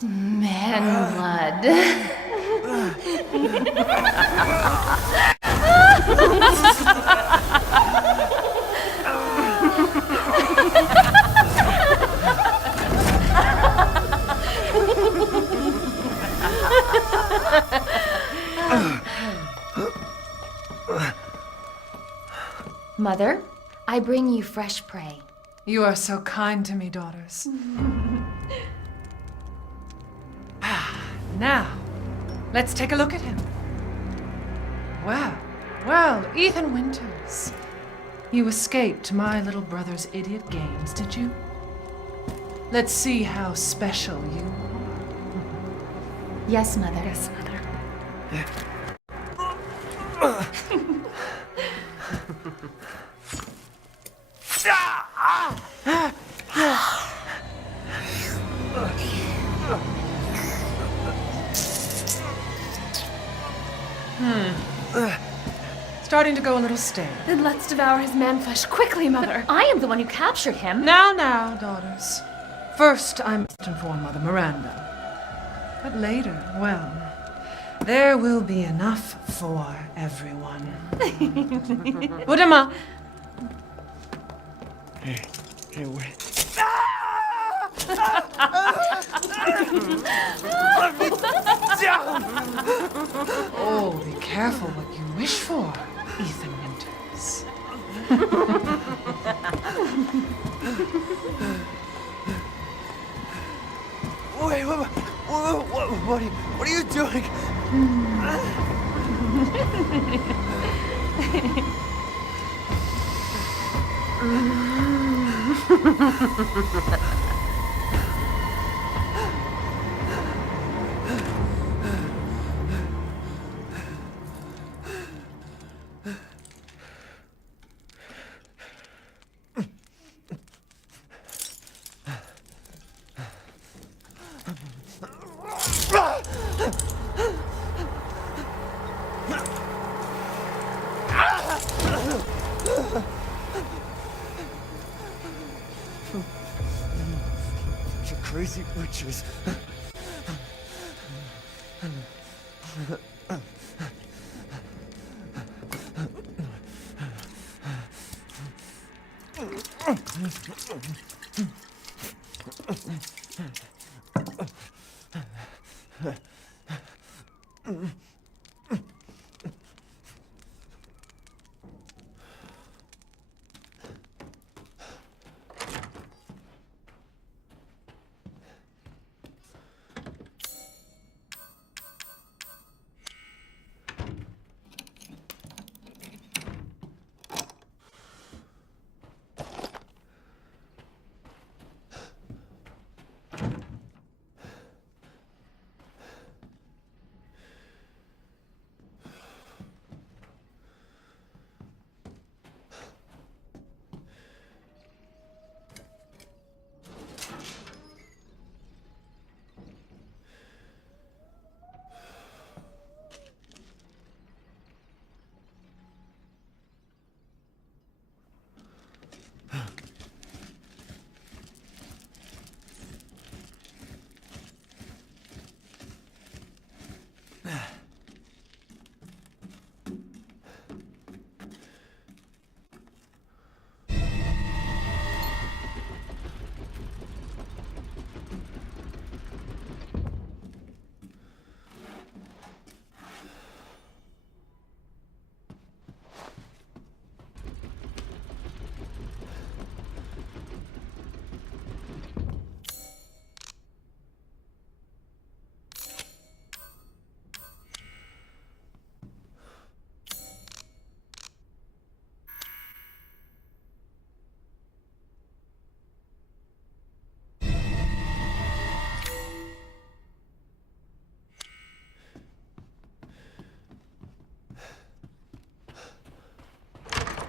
Man blood. Mother, I bring you fresh prey. You are so kind to me, daughters. Now, let's take a look at him. Well, Ethan Winters. You escaped my little brother's idiot games, did you? Let's see how special you are. Yes, Mother. Yes, Mother. Starting to go a little stale. Then let's devour his man-flesh quickly, Mother. I am the one who captured him. Now, daughters. First, I must inform Mother Miranda. But later, well, there will be enough for everyone. Udama! Hey, wait. Oh, be careful what you wish for, Ethan Winters. Wait, what are you doing? You crazy witches.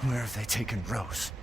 Where have they taken Rose?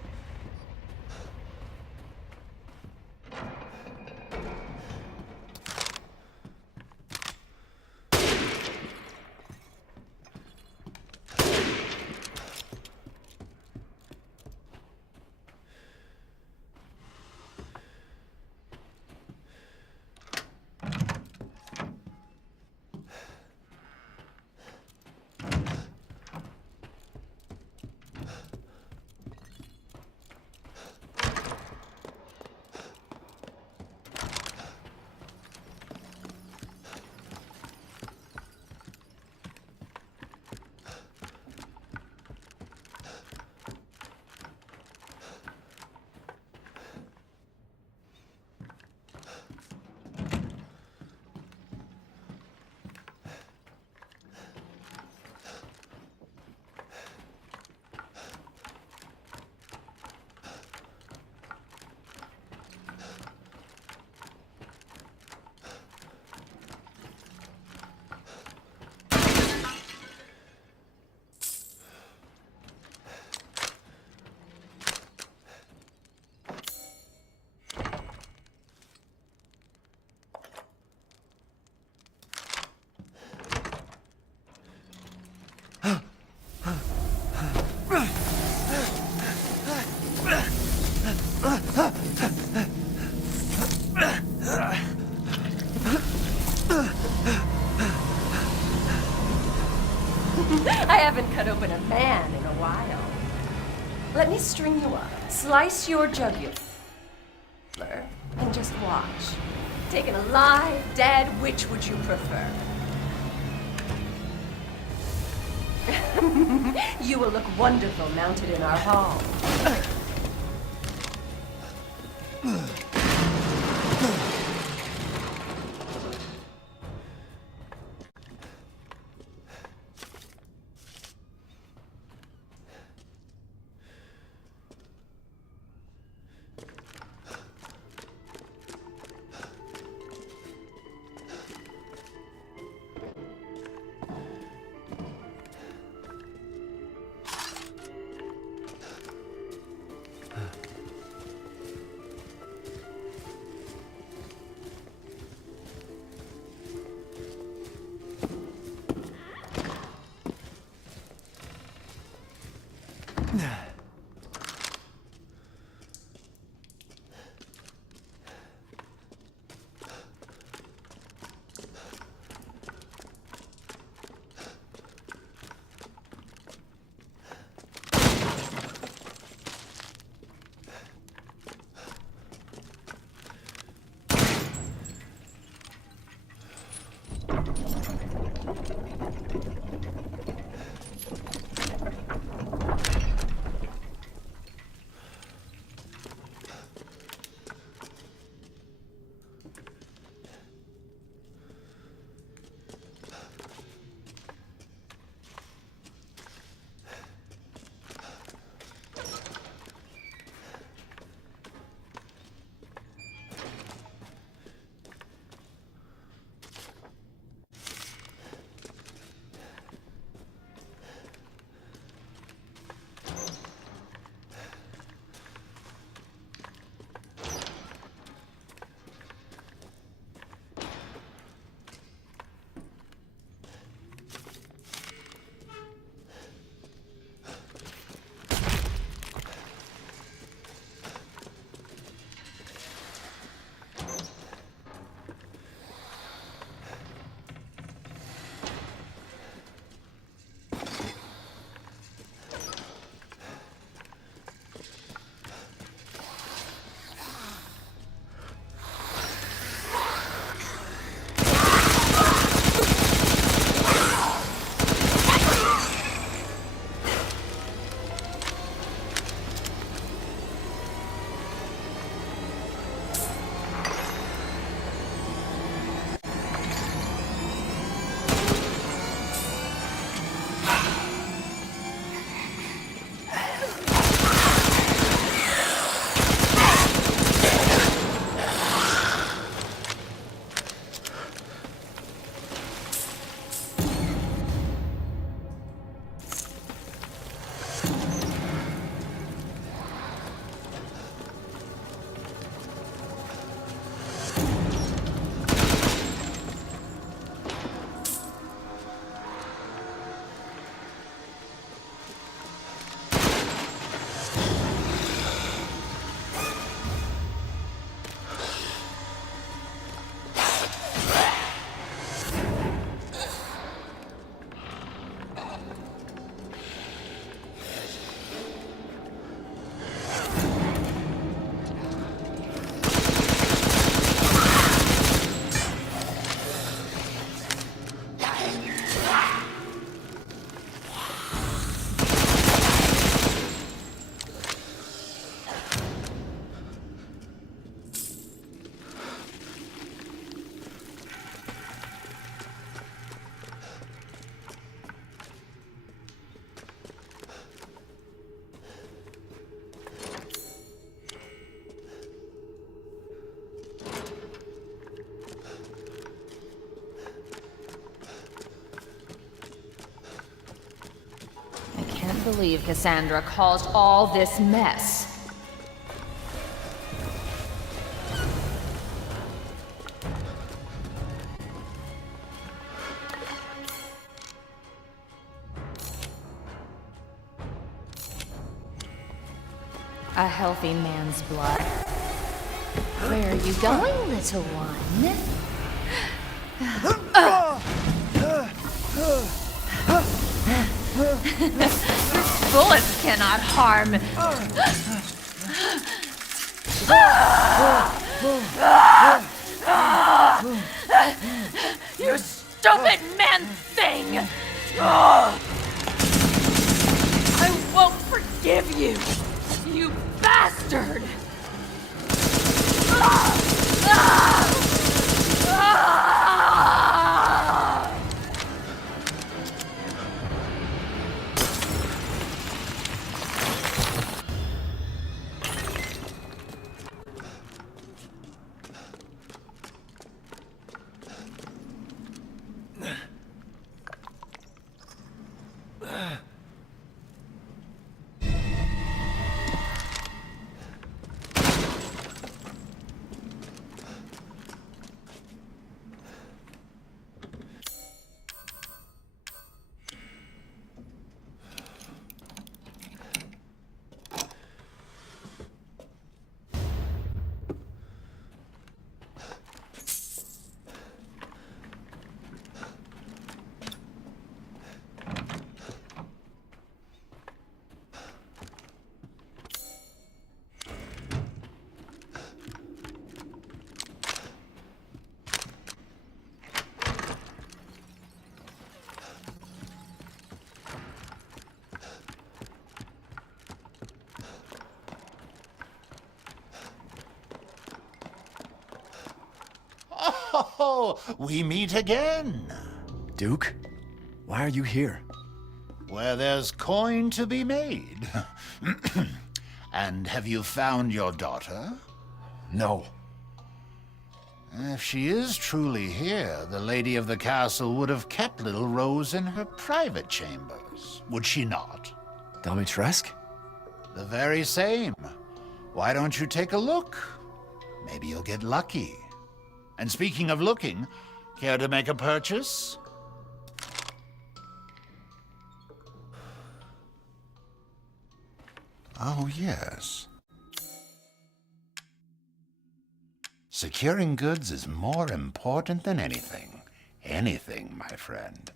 I haven't cut open a man in a while. Let me string you up, slice your jugular, and just watch. Taken alive, dead, which would you prefer? You will look wonderful mounted in our hall. Believe Cassandra caused all this mess. A healthy man's blood. Where are you going, little one? harm. You stupid man thing! I won't forgive you, you bastard! Oh, we meet again. Duke, why are you here? Where there's coin to be made. And have you found your daughter? No. If she is truly here, the lady of the castle would have kept little Rose in her private chambers, would she not? Dimitrescu? The very same. Why don't you take a look? Maybe you'll get lucky. And speaking of looking, care to make a purchase? Oh, yes. Securing goods is more important than anything. Anything, my friend.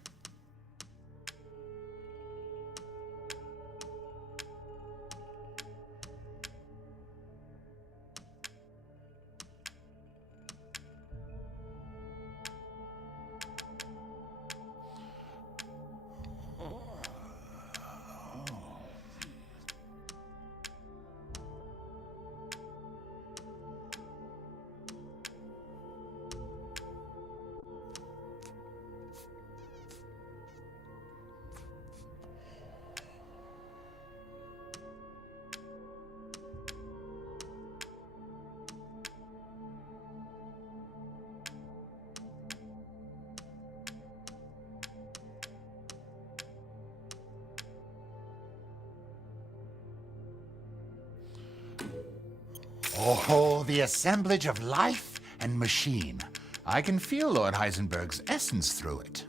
Oh, the assemblage of life and machine. I can feel Lord Heisenberg's essence through it.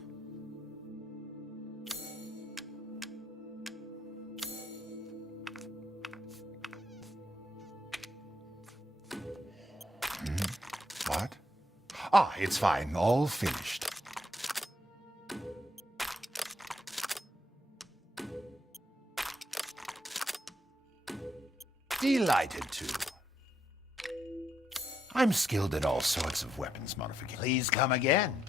What? Ah, it's fine. All finished. Delighted to. I'm skilled at all sorts of weapons modification. Please come again.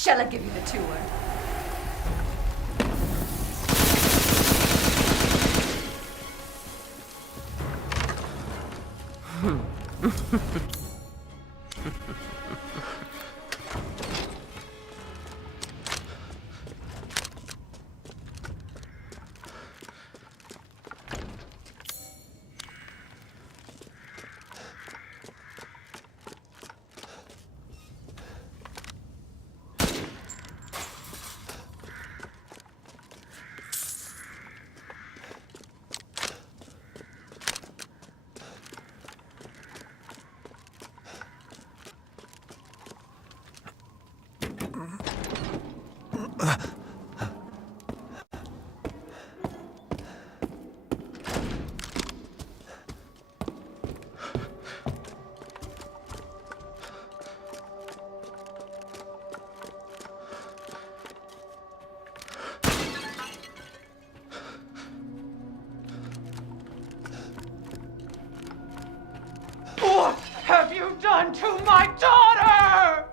Shall I give you the tour? What have you done to my daughter?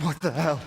What the hell?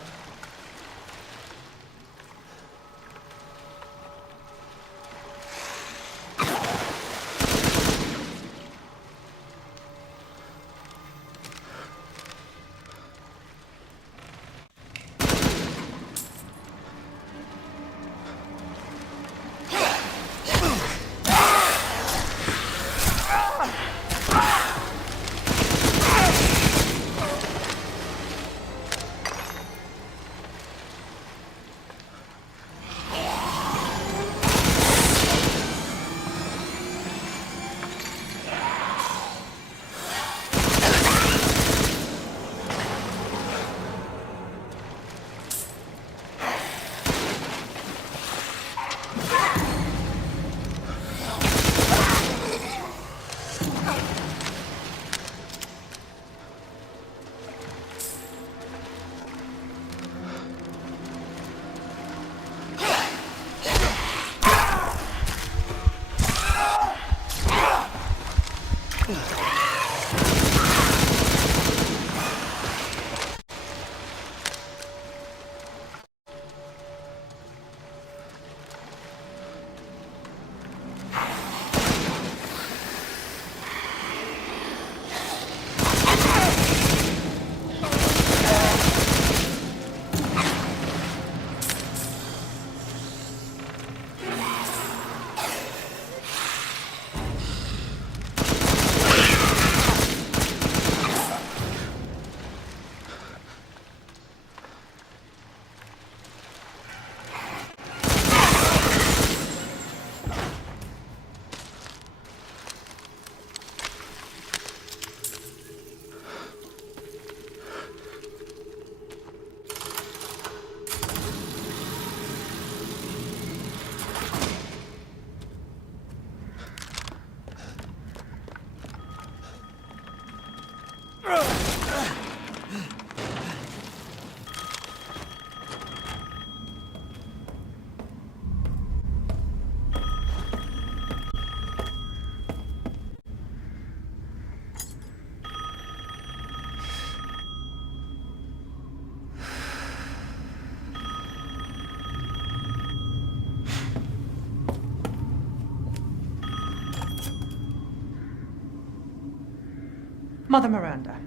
Mother Miranda,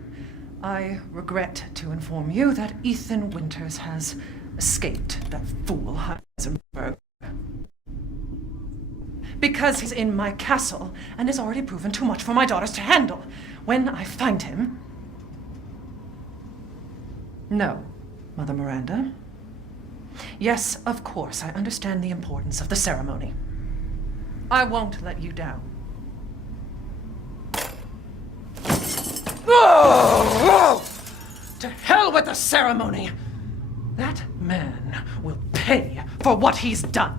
I regret to inform you that Ethan Winters has escaped that fool Heisenberg. Because he's in my castle and has already proven too much for my daughters to handle. When I find him... No, Mother Miranda. Yes, of course, I understand the importance of the ceremony. I won't let you down. Oh! To hell with the ceremony! That man will pay for what he's done.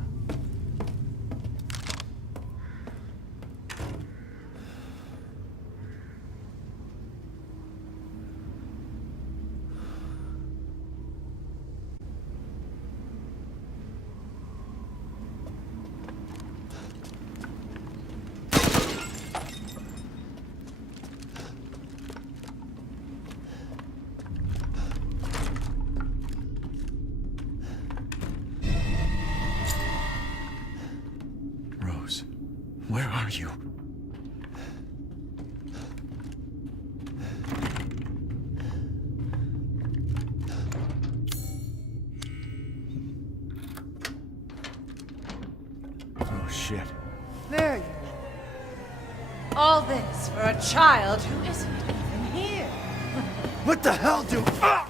Rose, where are you? Oh, shit. There you are. All this for a child who isn't even here. What the hell, dude? Ah!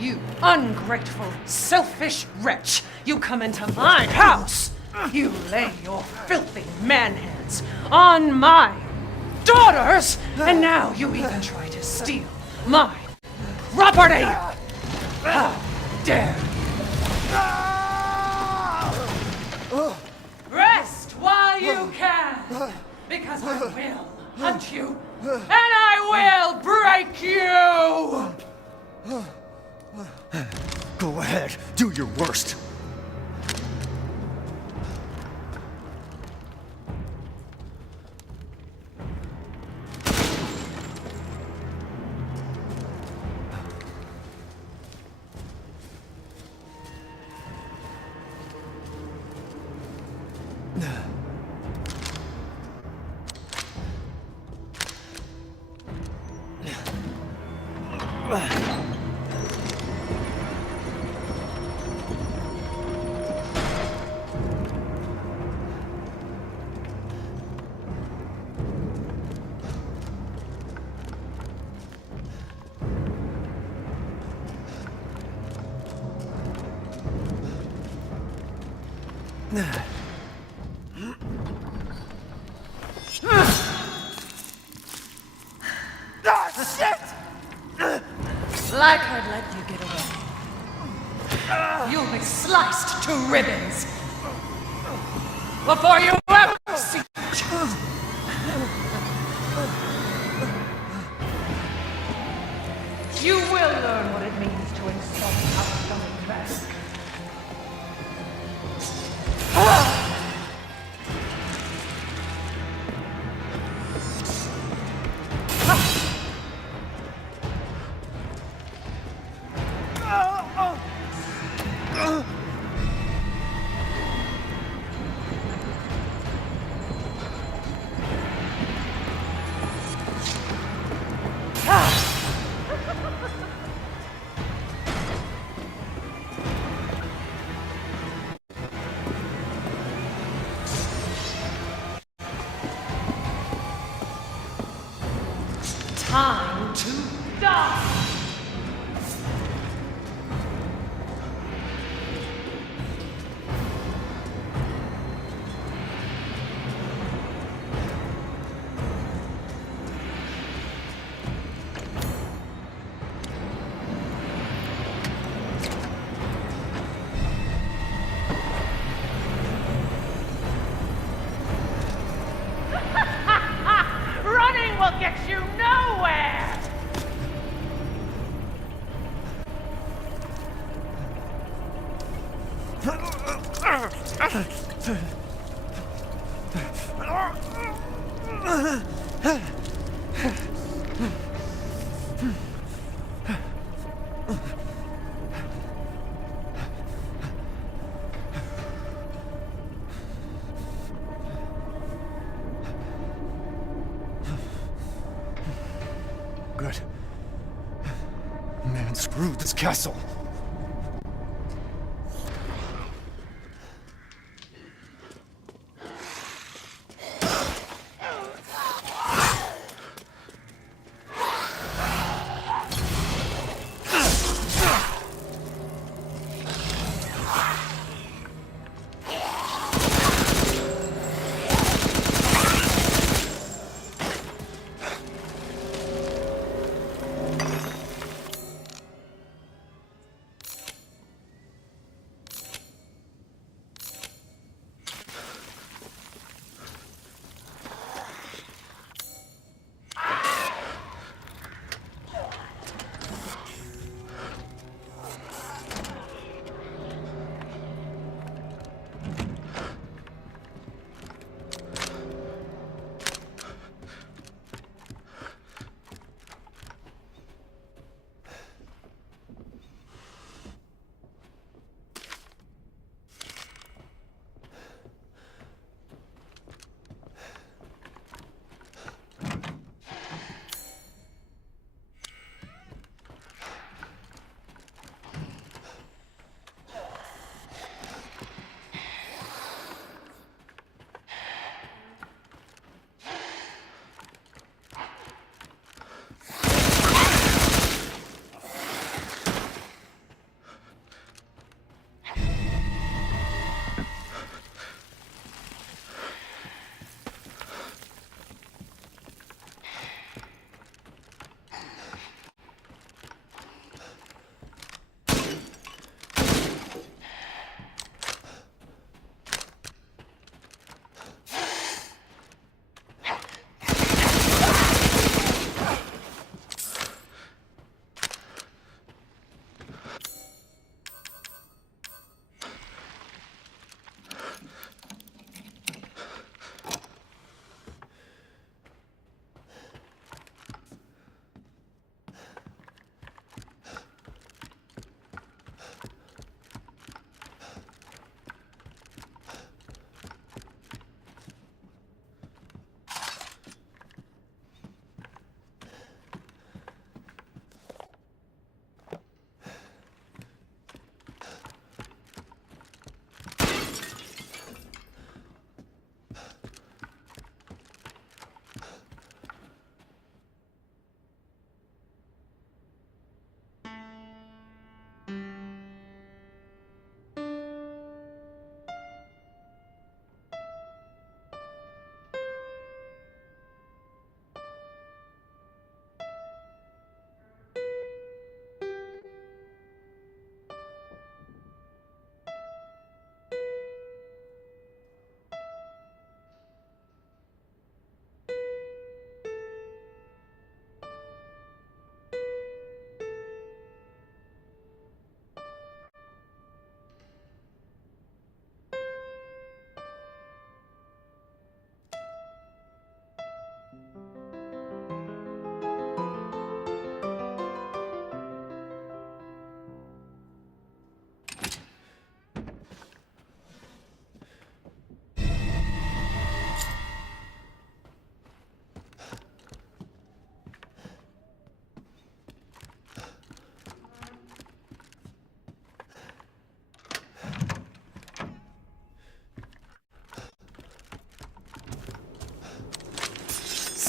You ungrateful, selfish wretch! You come into my house! You lay your filthy man hands on my daughters! And now you even try to steal my property! How dare you! Rest while you can! Because I will hunt you! And I will break you! Go ahead, do your worst. Like I'd let you get away. You'll be sliced to ribbons before you ever see You will learn what it means to insult our coming back. Time to die! Running will get you nowhere! Screw this castle.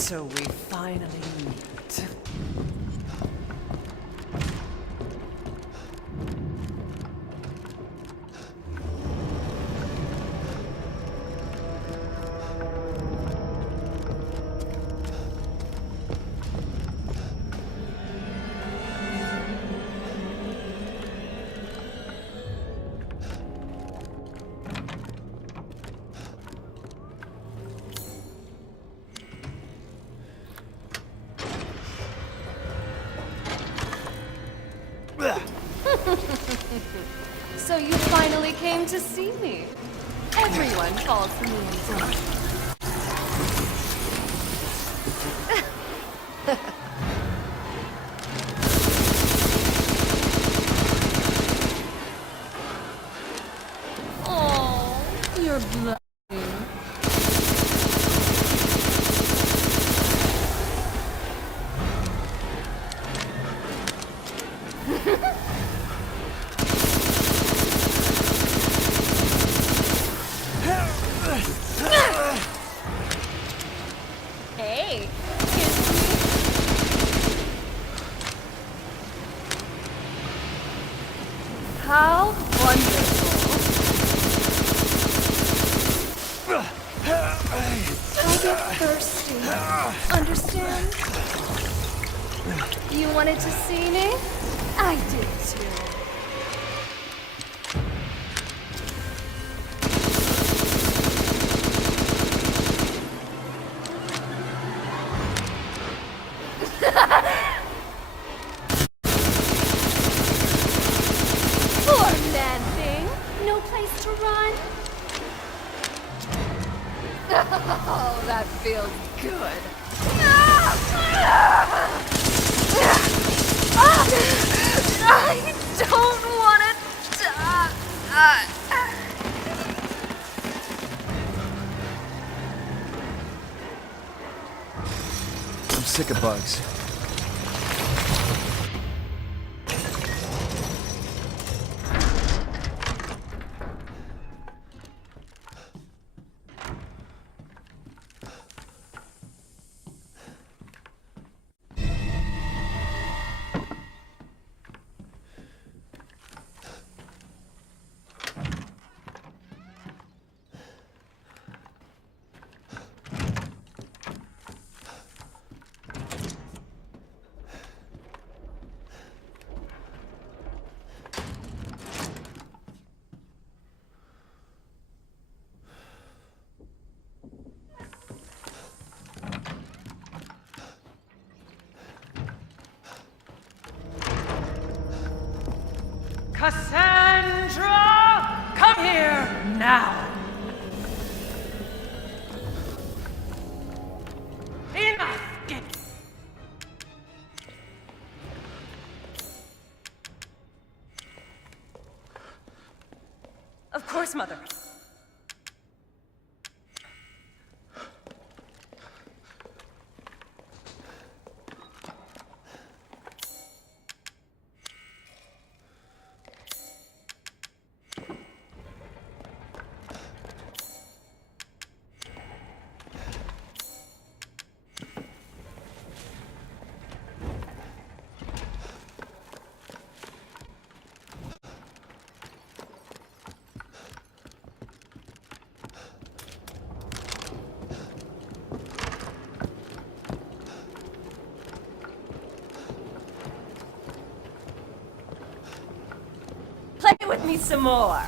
So we finally meet. So you finally came to see me. Everyone falls for me in time. Oh, you're blushing. Hey, kiss me. How wonderful. I get thirsty. Understand? You wanted to see me? I did too. Poor man thing. No place to run. Oh, that feels good. I don't want to die. I'm sick of bugs. Cassandra! Come here now! Enough! Of course, Mother. Play with me some more.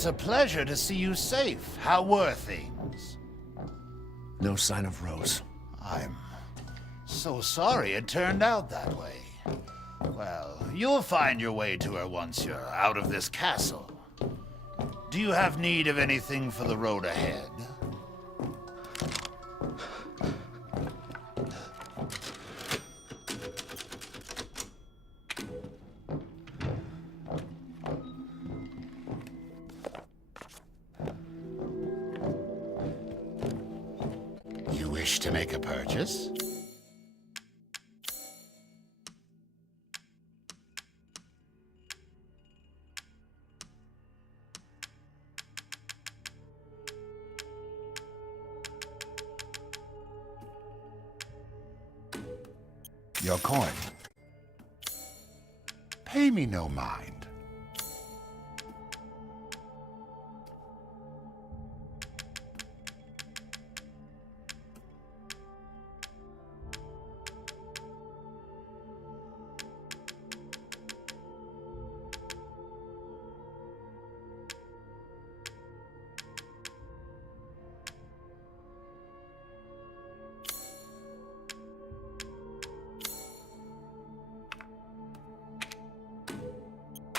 It's a pleasure to see you safe. How were things? No sign of Rose. I'm so sorry it turned out that way. Well, you'll find your way to her once you're out of this castle. Do you have need of anything for the road ahead? You wish to make a purchase? Your coin. Pay me no mind.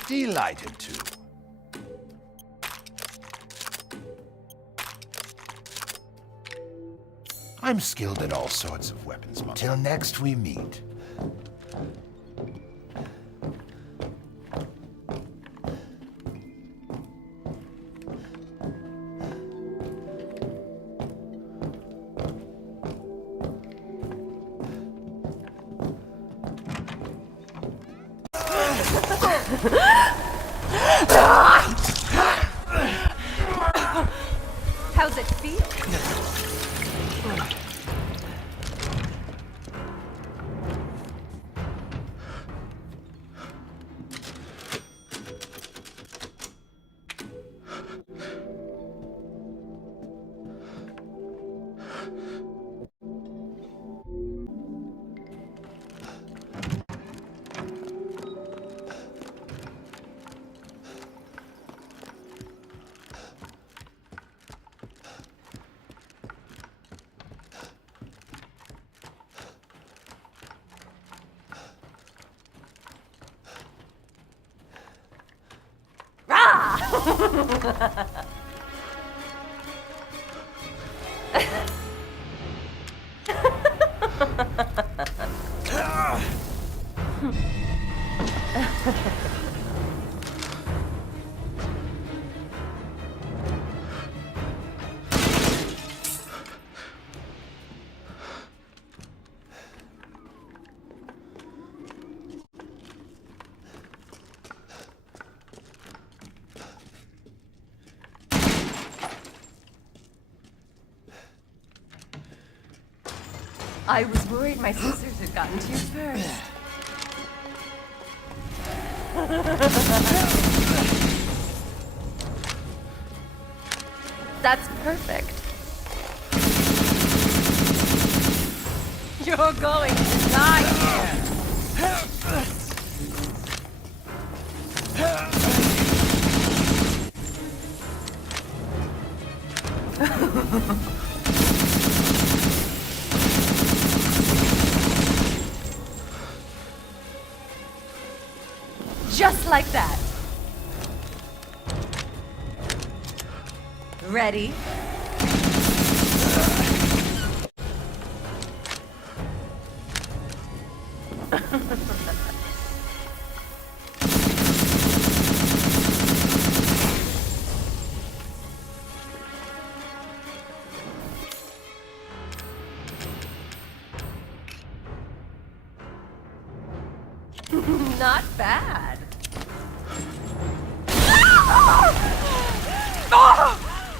Delighted to. I'm skilled at all sorts of weapons. Till next we meet. How's it feel? I was worried my sisters had gotten to you first. That's perfect. You're going to die here. Just like that. Ready? Not bad.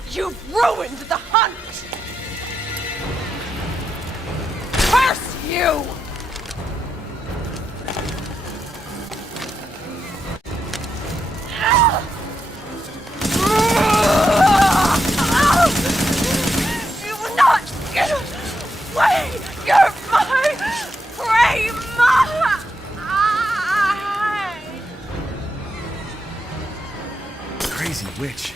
You've ruined the hunt! Curse you! You will not get away! You're my prey! Crazy witch.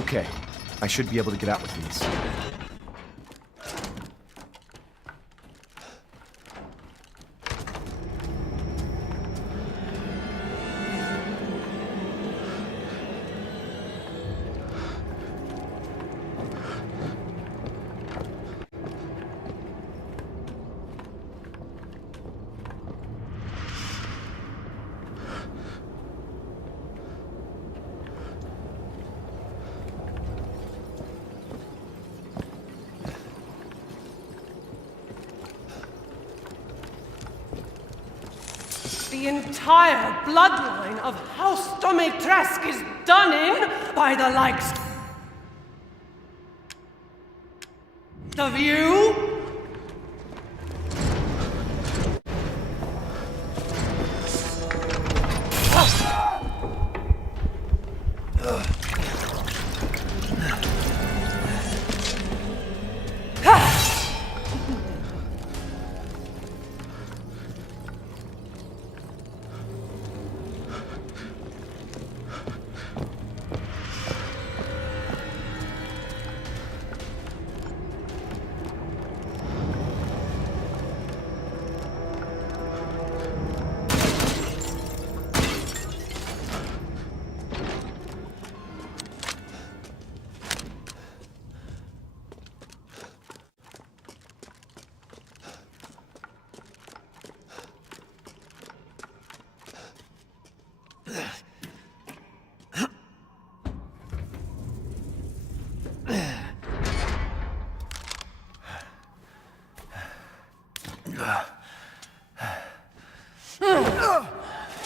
Okay, I should be able to get out with these. The entire bloodline of House Domitresk is done in by the likes of you.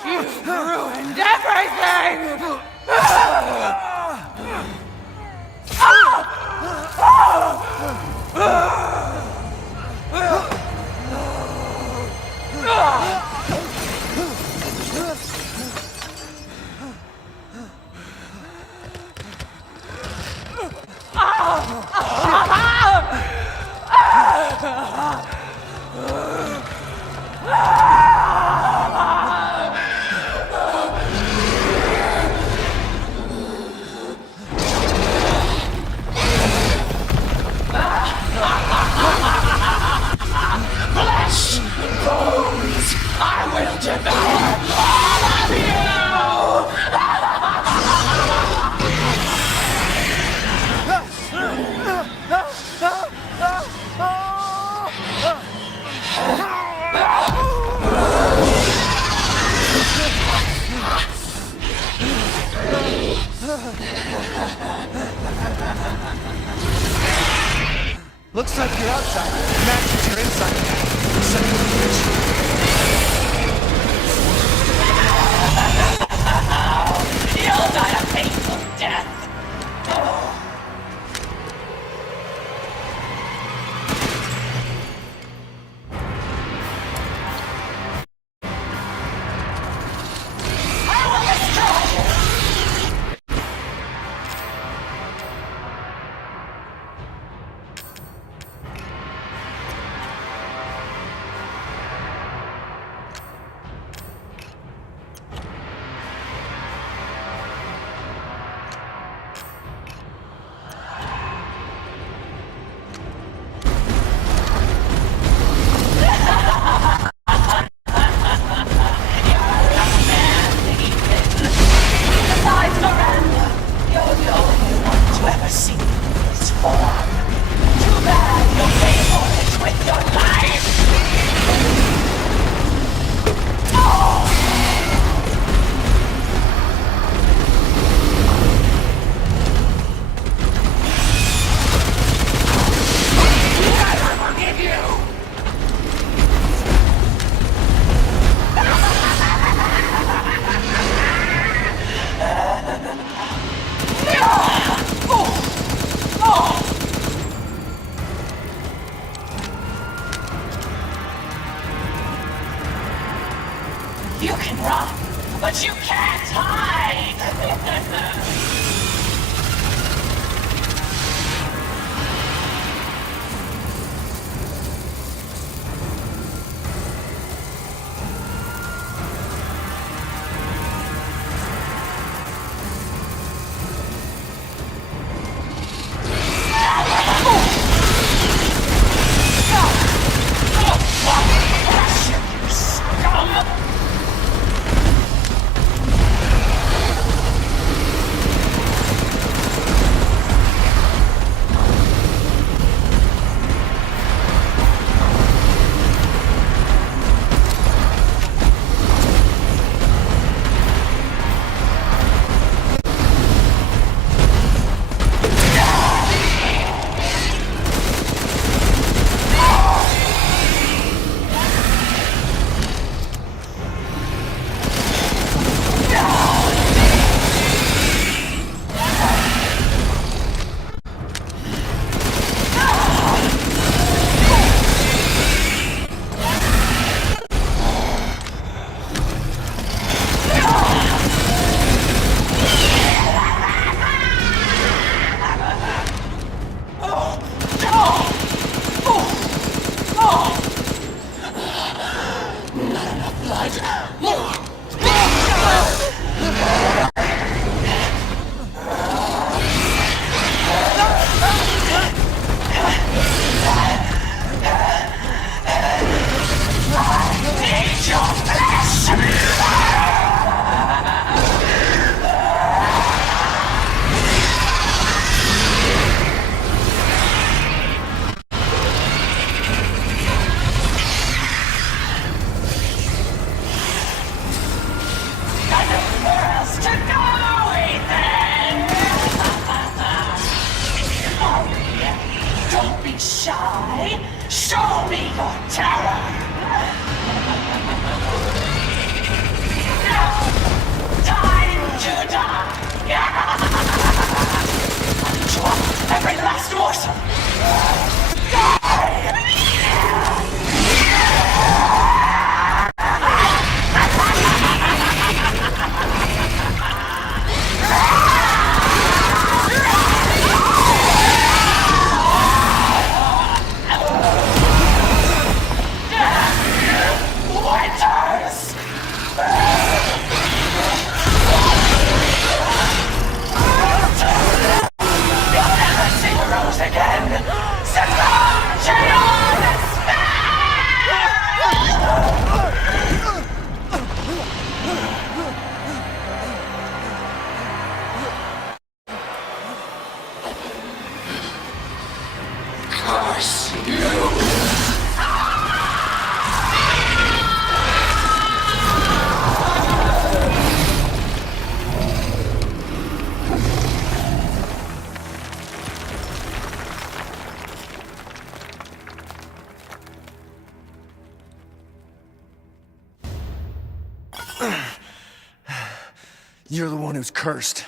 You've ruined everything! Looks like your outside matches your inside. Son of a bitch. You'll die a painful death! Curse you! You're the one who's cursed.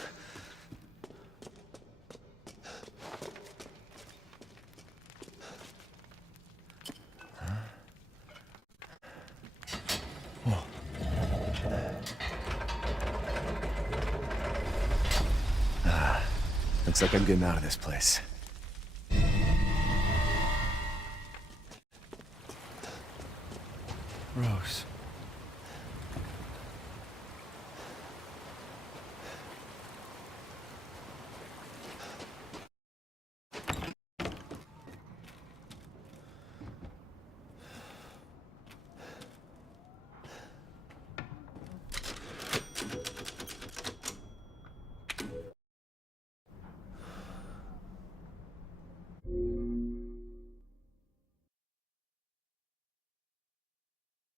Looks like I'm getting out of this place. Rose.